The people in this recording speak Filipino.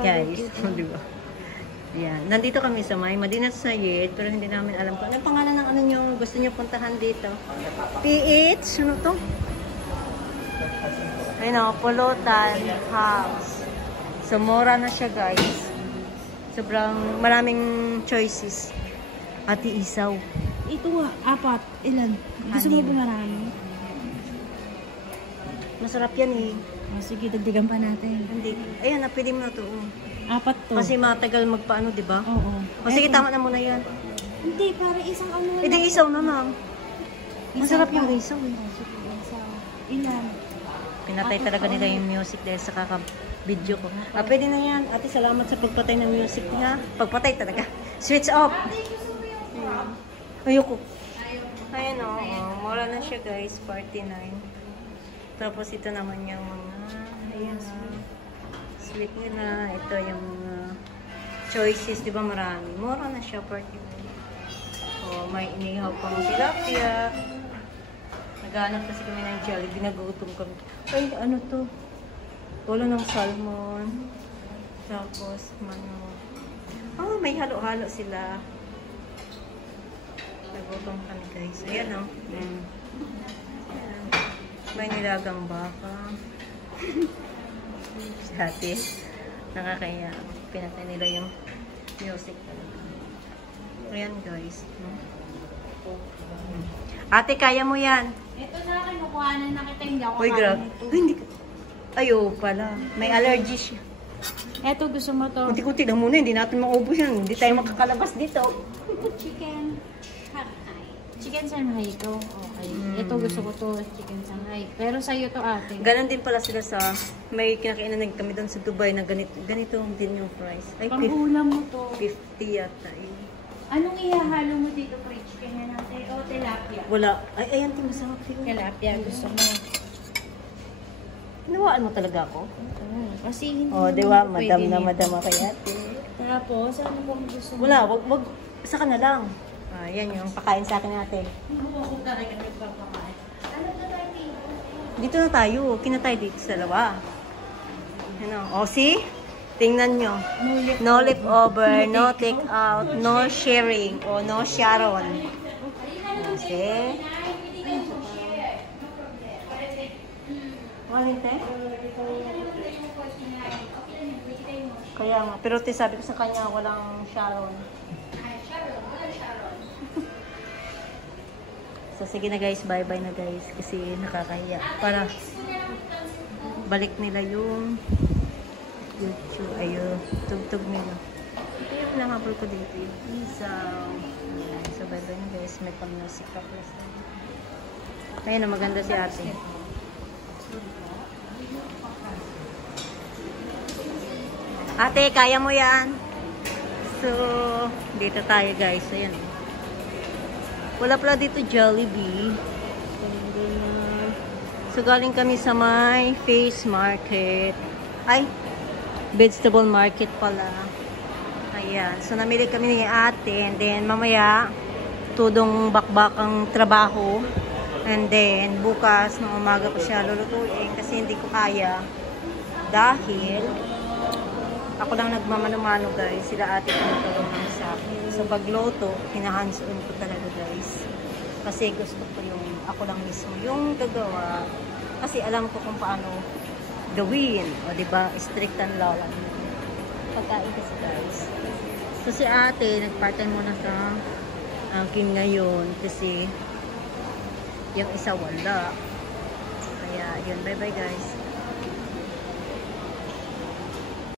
guys. Di ba? Yan. Nandito kami sa may Madinat Zayed, pero hindi namin alam kung anong pangalan ng ano nyo gusto nyo puntahan dito. PH, ano to? Ayun o, Pulutan House. So, mura na siya guys. Sobrang maraming choices. Ati Isaw. Ito nga, 4. Ilan? Gusto mo ba marami? Masarap yan eh. Oh, sige, dagdagan pa natin. Hindi. Ayan, pwede mo na to. 4 to. Kasi matagal magpaano, di ba? Oo. O sige, tama na muna yan. Hindi, para isang ano. Hindi, isaw na lang. Masarap yung isaw eh. Ilan? Pinatay talaga nila yung music dahil sa kaka-video ko. Pwede na yan. Ate, salamat sa pagpatay ng music niya. Pagpatay talaga. Switch off. Ayoko. Ayun o. Mura na siya guys. 49. Tapos ito naman yung mga ayan sweet nila. Ito yung choices. Diba marami? Mura na siya. 49. O may inihaw pang tilapia. Naghanap kasi kami ng Jollibee. Nagutom kami. Ay, ano to? Ulo ng salmon. Tapos, manok. Oh, may halo-halo sila. Nagutom kami guys. Ayan o. Ayan. May nilagang baka. Si ate. Nakakaya. Pinatay nila yung music talaga. Ayan guys. Ate, kaya mo yan. Ito na, kinukuhanan na kita. Hindi ako Uy, grabe. Hindi. Ayo pala. May allergy siya. Ito, gusto mo to? Kunti-kunti lang muna. Hindi natin maubos yan. Hindi tayo makakalabas dito. Chicken Shanghai. Chicken Shanghai ito. Okay. Ito gusto ko to, chicken Shanghai. Pero sa'yo to ate. Ganon din pala sila sa may kinakainan kami doon sa Dubai na ganito din yung price. Ay, Pang-ulam mo to. 50 yata eh. Anong ihahalo mo dito, fried chicken yan natin? O tilapia? Wala. Ay, ayan, masarap yun. Tilapia, gusto mo. Hinawaan mo talaga ako? Kasi hindi Oh, di ba? Madam na madam kay ate. Tapos, ano pong gusto mo? Wala, wag. Saka na lang. Yan yung pakain sa akin natin. Dito na tayo. Kinatay dito sa lawa. Ano? O, see? Tingnan nyo. No lip over, no take out, no sharing, o no Sharon. Okay? Walinte? Kaya nga. Pero sabi ko sa kanya, walang Sharon. So, sige na guys. Bye-bye na guys. Kasi nakakahiya. Para balik nila yung YouTube. Ayun. Tugtog nila. Ito yung pinangabol ko dito. Yung isaw. Ayan. So, bye-bye na guys. May pang-music ka plus. Ayun na. Maganda si ate. Ate, kaya mo yan. So, dito tayo guys. Ayan. Wala pala dito Jollibee. So, galing kami sa may Face Market. Ay, vegetable market pala. Ayan. So, namili kami ni ate. And then, mamaya, tudong bakbakang trabaho. And then, bukas, ng umaga pa siya lulutuin. Kasi hindi ko kaya. Dahil, ako lang nagmamano-mano guys. Sila ate ko nagtulungan sa akin. So pagluto, hinahands-on ko talaga guys. Kasi gusto ko yung ako lang mismo yung gagawa. Kasi alam ko kung paano gawin. O diba? Strict and law lang. Pagkain kasi guys. So si ate, nag-part-time muna sa akin ngayon. Kasi yung isa wala. Kaya yun. Bye-bye guys.